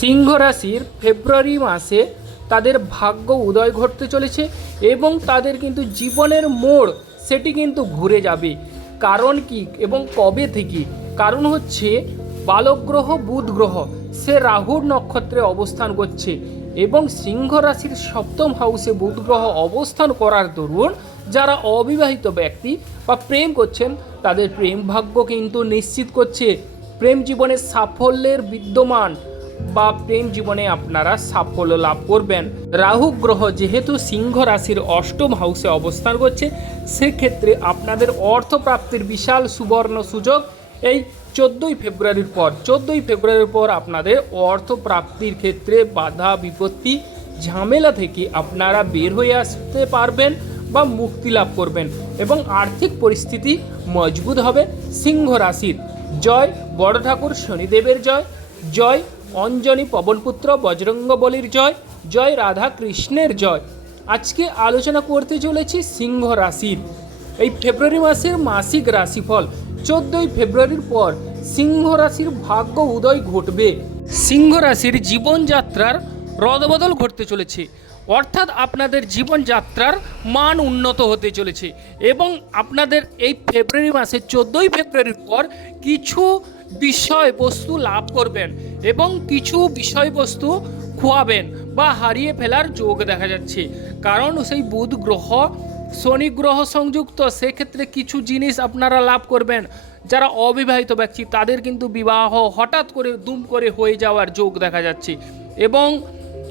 সিংহ রাশির ফেব্রুয়ারি মাসে তাদের ভাগ্য উদয় ঘটতে চলেছে এবং তাদের কিন্তু জীবনের মোড় সেটি কিন্তু ঘুরে যাবে। কারণ কি এবং কবে থেকে? কারণ হচ্ছে বালক গ্রহ, বুধ গ্রহ, সে রাহুর নক্ষত্রে অবস্থান করছে এবং সিংহ রাশির সপ্তম হাউসে বুধ গ্রহ অবস্থান করার দরুন যারা অবিবাহিত ব্যক্তি বা প্রেম করছেন, তাদের প্রেম ভাগ্য কিন্তু নিশ্চিত করছে। প্রেম জীবনে সাফল্যের বিদ্যমান বা প্রেম জীবনে আপনারা সাফল্য লাভ করবেন। রাহু গ্রহ যেহেতু সিংহ রাশির অষ্টম হাউসে অবস্থান করছে, সেক্ষেত্রে আপনাদের অর্থপ্রাপ্তির বিশাল সুবর্ণ সুযোগ। এই চোদ্দোই ফেব্রুয়ারির পর, চোদ্দোই ফেব্রুয়ারির পর আপনাদের অর্থ প্রাপ্তির ক্ষেত্রে বাধা, বিপত্তি, ঝামেলা থেকে আপনারা বের হয়ে আসতে পারবেন বা মুক্তি লাভ করবেন এবং আর্থিক পরিস্থিতি মজবুত হবে সিংহ রাশির। জয় বড় ঠাকুর, শনিদেবের জয়। জয় অঞ্জনী পবনপুত্র বজরঙ্গ বলির জয় জয় রাধা কৃষ্ণের জয়। আজকে আলোচনা করতে চলেছি সিংহ রাশির। এই ফেব্রুয়ারি মাসের মাসিক রাশিফল। চোদ্দই ফেব্রুয়ারির পর সিংহ রাশির ভাগ্য উদয় ঘটবে। সিংহ রাশির জীবনযাত্রার রদবদল ঘটতে চলেছে। অর্থাৎ আপনাদের জীবনযাত্রার মান উন্নত হতে চলেছে এবং আপনাদের এই ফেব্রুয়ারি মাসের চোদ্দোই ফেব্রুয়ারির পর কিছু বিষয়বস্তু লাভ করবেন। এবং কিছু বিষয়বস্তু খোয়াবেন বা হারিয়ে ফেলার যোগ দেখা যাচ্ছে। কারণ সেই বুধ গ্রহ, শনি গ্রহ সংযুক্ত, সেক্ষেত্রে কিছু জিনিস আপনারা লাভ করবেন। যারা অবিবাহিত ব্যক্তি, তাদের কিন্তু বিবাহ হঠাৎ করে দুম করে হয়ে যাওয়ার যোগ দেখা যাচ্ছে। এবং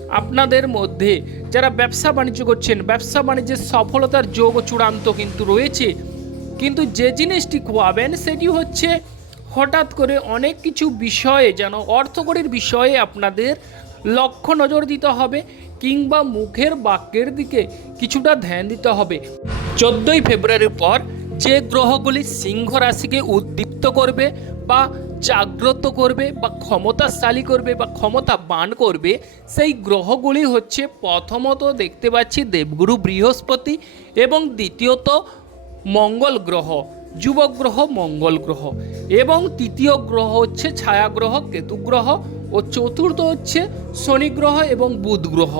আপনাদের মধ্যে যারা ব্যবসা বাণিজ্য করছেন, ব্যবসা বাণিজ্যের সফলতার যোগ চূড়ান্ত কিন্তু রয়েছে। কিন্তু যে জিনিসটি খোয়াবেন, সেটি হচ্ছে হঠাৎ করে অনেক কিছু বিষয়ে যেন অর্থকরীর বিষয়ে আপনাদের লক্ষ্য নজর দিতে হবে কিংবা মুখের বাক্যের দিকে কিছুটা ধ্যান দিতে হবে। চোদ্দোই ফেব্রুয়ারির পর যে গ্রহগুলি সিংহ রাশিকে উদ্দীপ্ত করবে বা জাগ্রত করবে বা ক্ষমতাশালী করবে বা ক্ষমতা বান করবে, সেই গ্রহগুলি হচ্ছে প্রথমত দেখতে পাচ্ছি দেবগুরু বৃহস্পতি এবং দ্বিতীয়ত মঙ্গল গ্রহ। যুবক গ্রহ, মঙ্গল গ্রহ এবং তৃতীয় গ্রহ হচ্ছে ছায়া গ্রহ, কেতু গ্রহ ও চতুর্থ হচ্ছে শনি গ্রহ এবং বুধ গ্রহ।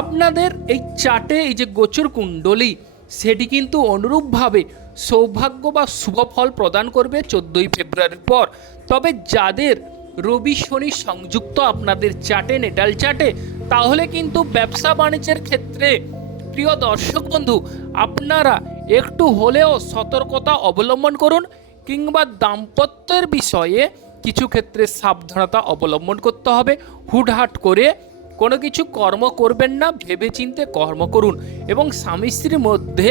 আপনাদের এই চার্টে এই যে গোচর কুণ্ডলী, সেটি কিন্তু অনুরূপভাবে সৌভাগ্য বা শুভ ফল প্রদান করবে চোদ্দোই ফেব্রুয়ারির পর। তবে যাদের রবি, শনি সংযুক্ত আপনাদের চাটে, নেটাল চাটে, তাহলে কিন্তু ব্যবসা বাণিজ্যের ক্ষেত্রে, প্রিয় দর্শক বন্ধু, আপনারা একটু হলেও সতর্কতা অবলম্বন করুন কিংবা দাম্পত্যের বিষয়ে কিছু ক্ষেত্রে সাবধানতা অবলম্বন করতে হবে। হুটহাট করে কোনো কিছু কর্ম করবেন না, ভেবেচিন্তে কর্ম করুন এবং স্বামী স্ত্রীর মধ্যে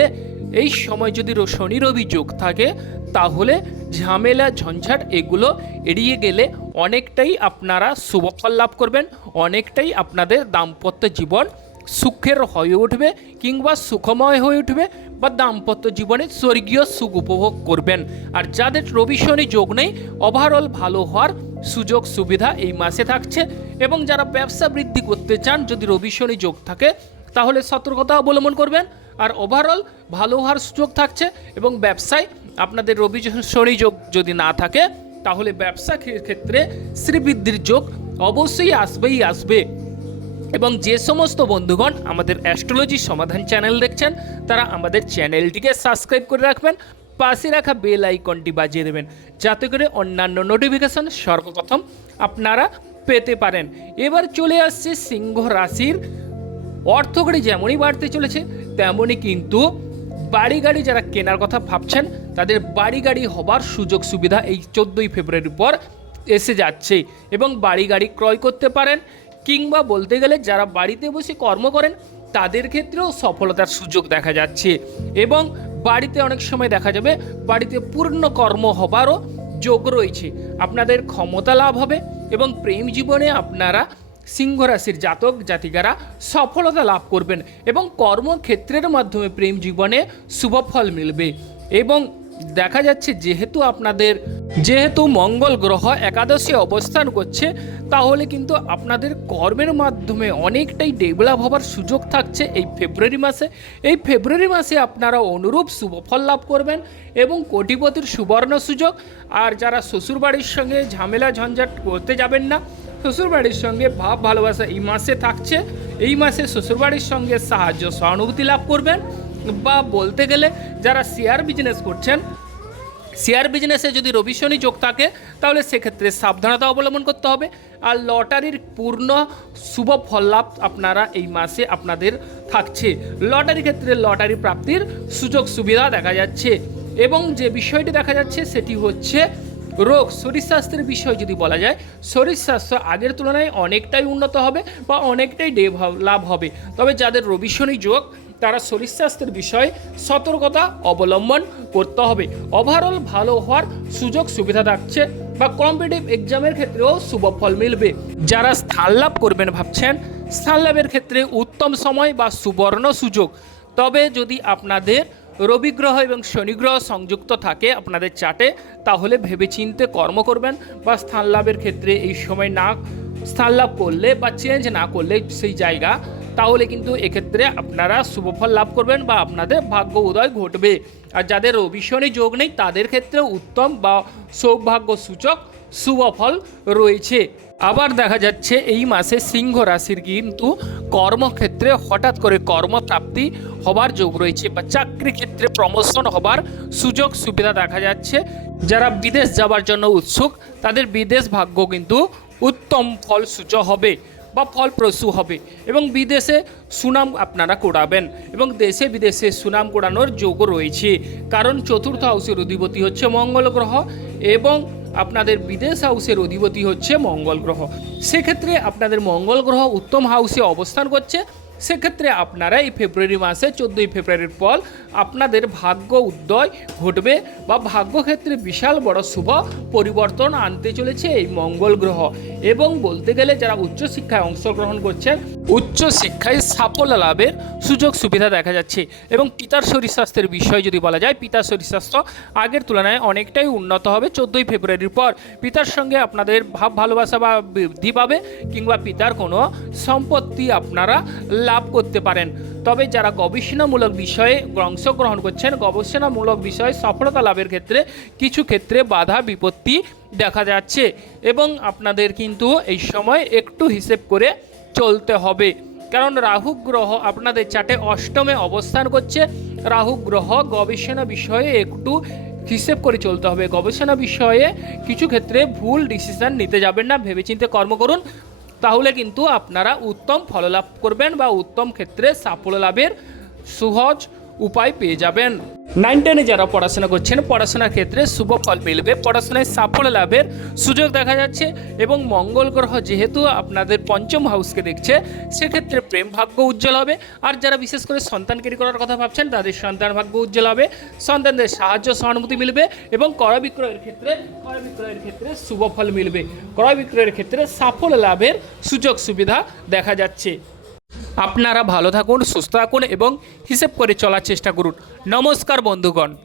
এই সময় যদি শনি রবি যোগ থাকে, তাহলে ঝামেলা, ঝঞ্ঝাট এগুলো এড়িয়ে গেলে অনেকটাই আপনারা শুভফল লাভ করবেন, অনেকটাই আপনাদের দাম্পত্য জীবন সুখের হয়ে উঠবে কিংবা সুখময় হয়ে উঠবে। বা দাম্পত্য জীবনে স্বর্গীয় সুখ উপভোগ করবেন। আর যাদের রবি শনি যোগ নেই ওভারঅল ভালো হওয়ার সুযোগ সুবিধা এই মাসে থাকছে। এবং যারা ব্যবসা বৃদ্ধি করতে চান, যদি রবি শনি যোগ থাকে, তাহলে সতর্কতা অবলম্বন করবেন। আর ওভারঅল ভালো হওয়ার সুযোগ থাকছে এবং ব্যবসায় আপনাদের রবি শনি যোগ যদি না থাকে, তাহলে ব্যবসা ক্ষেত্রে শ্রীবৃদ্ধির যোগ অবশ্যই আসবেই আসবে। এবং যে সমস্ত বন্ধুগণ আমাদের অ্যাস্ট্রোলজি সমাধান চ্যানেল দেখছেন, তারা আমাদের চ্যানেলটিকে সাবস্ক্রাইব করে রাখবেন, পাশে রাখা বেল আইকনটি বাজিয়ে দেবেন, যাতে করে অন্যান্য নোটিফিকেশন সর্বপ্রথম আপনারা পেতে পারেন। এবার চলে আসছে সিংহ রাশির। অর্থকড়ি যেমনই বাড়তে চলেছে, তেমনই কিন্তু বাড়ি গাড়ি যারা কেনার কথা ভাবছেন, তাদের বাড়ি গাড়ি হবার সুযোগ সুবিধা এই চোদ্দোই ফেব্রুয়ারির পর এসে যাচ্ছে এবং বাড়ি গাড়ি ক্রয় করতে পারেন। কিংবা বলতে গেলে যারা বাড়িতে বসে কর্ম করেন, তাদের ক্ষেত্রেও সফলতার সুযোগ দেখা যাচ্ছে। এবং বাড়িতে অনেক সময় দেখা যাবে, বাড়িতে পূর্ণ কর্ম হবারও যোগ রয়েছে। আপনাদের ক্ষমতা লাভ হবে এবং প্রেম জীবনে আপনারা সিংহ রাশির জাতক, জাতিকারা সফলতা লাভ করবেন এবং কর্মক্ষেত্রের মাধ্যমে প্রেম জীবনে শুভ ফল মিলবে। এবং দেখা যাচ্ছে যেহেতু আপনাদের, যেহেতু মঙ্গল গ্রহ একাদশে অবস্থান করছে, তাহলে কিন্তু আপনাদের কর্মের মাধ্যমে অনেকটাই ডেভেলপ হবার সুযোগ থাকছে এই ফেব্রুয়ারি মাসে। এই ফেব্রুয়ারি মাসে আপনারা অনুরূপ শুভফল লাভ করবেন এবং কোটিপতির সুবর্ণ সুযোগ। আর যারা শ্বশুরবাড়ির সঙ্গে ঝামেলা ঝঞ্ঝাট করতে যাবেন না, শ্বশুরবাড়ির সঙ্গে ভাব ভালোবাসা এই মাসে থাকছে। এই মাসে শ্বশুরবাড়ির সঙ্গে সাহায্য, সহানুভূতি লাভ করবেন। বা বলতে গেলে যারা শেয়ার বিজনেস করছেন শেয়ার বিজনেসে যদি রবি শনি যোগ থাকে, তাহলে সেক্ষেত্রে সাবধানতা অবলম্বন করতে হবে। আর লটারির পূর্ণ শুভ ফল লাভ আপনারা এই মাসে আপনাদের থাকছে। লটারি ক্ষেত্রে লটারি প্রাপ্তির সুযোগ সুবিধা দেখা যাচ্ছে। এবং যে বিষয়টি দেখা যাচ্ছে, সেটি হচ্ছে রোগ। শরীর স্বাস্থ্যের বিষয় যদি বলা যায়, শরীর স্বাস্থ্য আগের তুলনায় অনেকটাই উন্নত হবে বা অনেকটাই ডে লাভ হবে। তবে যাদের রবি শনি যোগ তারা শরীর স্বাস্থ্যের বিষয়ে সতর্কতা অবলম্বন করতে হবে। ওভারঅল ভালো হওয়ার সুযোগ সুবিধা থাকছে বা কম্পিটিভ এক্সামের ক্ষেত্রেও শুভ ফল মিলবে। যারা স্থান লাভ করবেন ভাবছেন, স্থান লাভের ক্ষেত্রে উত্তম সময় বা সুবর্ণ সুযোগ। তবে যদি আপনাদের রবি গ্রহ এবং শনি গ্রহ সংযুক্ত থাকে আপনাদের চাটে তাহলে ভেবেচিন্তে কর্ম করবেন বা স্থান লাভের ক্ষেত্রে এই সময় না স্থান লাভ করলে বা চেঞ্জ না করলে সেই জায়গা, তাহলে কিন্তু এক্ষেত্রে আপনারা শুভফল লাভ করবেন বা আপনাদের ভাগ্য উদয় ঘটবে। আর যাদের রবি শনি যোগ নেই, তাদের ক্ষেত্রে উত্তম বা সৌভাগ্য সূচক শুভফল রয়েছে। আবার দেখা যাচ্ছে, এই মাসে সিংহ রাশির কিন্তু কর্মক্ষেত্রে হঠাৎ করে কর্মপ্রাপ্তি হবার যোগ রয়েছে বা চাকরি ক্ষেত্রে প্রমোশন হবার সুযোগ সুবিধা দেখা যাচ্ছে। যারা বিদেশ যাবার জন্য উৎসুক, তাদের বিদেশ ভাগ্য কিন্তু উত্তম ফলসূচ হবে বা ফলপ্রসূ হবে। এবং বিদেশে সুনাম আপনারা কোড়াবেন এবং দেশে বিদেশে সুনাম কোড়ানোর যোগ রয়েছে। কারণ চতুর্থ হাউসের অধিপতি হচ্ছে মঙ্গল গ্রহ এবং আপনাদের বিদেশ হাউসের অধিপতি হচ্ছে মঙ্গল গ্রহ। সেক্ষেত্রে আপনাদের মঙ্গল গ্রহ উত্তম হাউসে অবস্থান করছে। সেক্ষেত্রে আপনারা এই ফেব্রুয়ারি মাসে চোদ্দোই ফেব্রুয়ারির পর আপনাদের ভাগ্য উদয় ঘটবে বা ভাগ্যক্ষেত্রে বিশাল বড় শুভ পরিবর্তন আনতে চলেছে এই মঙ্গল গ্রহ। এবং বলতে গেলে যারা উচ্চশিক্ষায় অংশগ্রহণ করছেন, উচ্চশিক্ষায় সাফল্য লাভের সুযোগ সুবিধা দেখা যাচ্ছে। এবং পিতার শরীর স্বাস্থ্যের বিষয় যদি বলা যায়, পিতার শরীর স্বাস্থ্য আগের তুলনায় অনেকটাই উন্নত হবে চোদ্দোই ফেব্রুয়ারির পর। পিতার সঙ্গে আপনাদের ভাব ভালোবাসা বা বৃদ্ধি পাবে, কিংবা পিতার কোনো সম্পত্তি আপনারা লাভ করতে পারেন। তবে যারা গবেষণামূলক বিষয়ে অংশগ্রহণ করছেন, গবেষণামূলক বিষয়ে সফলতা লাভের ক্ষেত্রে কিছু ক্ষেত্রে বাধা বিপত্তি দেখা যাচ্ছে এবং আপনাদের কিন্তু এই সময় একটু হিসেব করে চলতে হবে। কারণ রাহু গ্রহ আপনাদের চাটে অষ্টমে অবস্থান করছে। রাহু গ্রহ গবেষণা বিষয়ে একটু হিসেব করে চলতে হবে। গবেষণা বিষয়ে কিছু ক্ষেত্রে ভুল ডিসিশন নিতে যাবেন না। ভেবেচিন্তে কর্ম করুন। তাহলে কিন্তু আপনারা উত্তম ফললাভ করবেন বা উত্তম ক্ষেত্রে সাফল্য লাভের সহজ উপায় পেয়ে যাবেন। নাইন টেনে যারা পড়াশোনা করছেন, পড়াশোনার ক্ষেত্রে শুভ ফল মিলবে, পড়াশোনায় সাফল্য লাভের সুযোগ দেখা যাচ্ছে এবং মঙ্গল গ্রহ যেহেতু আপনাদের পঞ্চম হাউসকে দেখছে, সেক্ষেত্রে প্রেম ভাগ্য উজ্জ্বল হবে। আর যারা বিশেষ করে সন্তান কেরি করার কথা ভাবছেন, তাদের সন্তান ভাগ্য উজ্জ্বল হবে। সন্তানদের সাহায্য সহানুভূতি মিলবে এবং ক্রয় বিক্রয়ের ক্ষেত্রে, ক্রয় বিক্রয়ের ক্ষেত্রে শুভ ফল মিলবে। ক্রয় বিক্রয়ের ক্ষেত্রে সাফল্য লাভের সুযোগ সুবিধা দেখা যাচ্ছে। আপনারা ভালো থাকুন সুস্থ থাকুন এবং হিসেব করে চলার চেষ্টা করুন। নমস্কার বন্ধুগণ।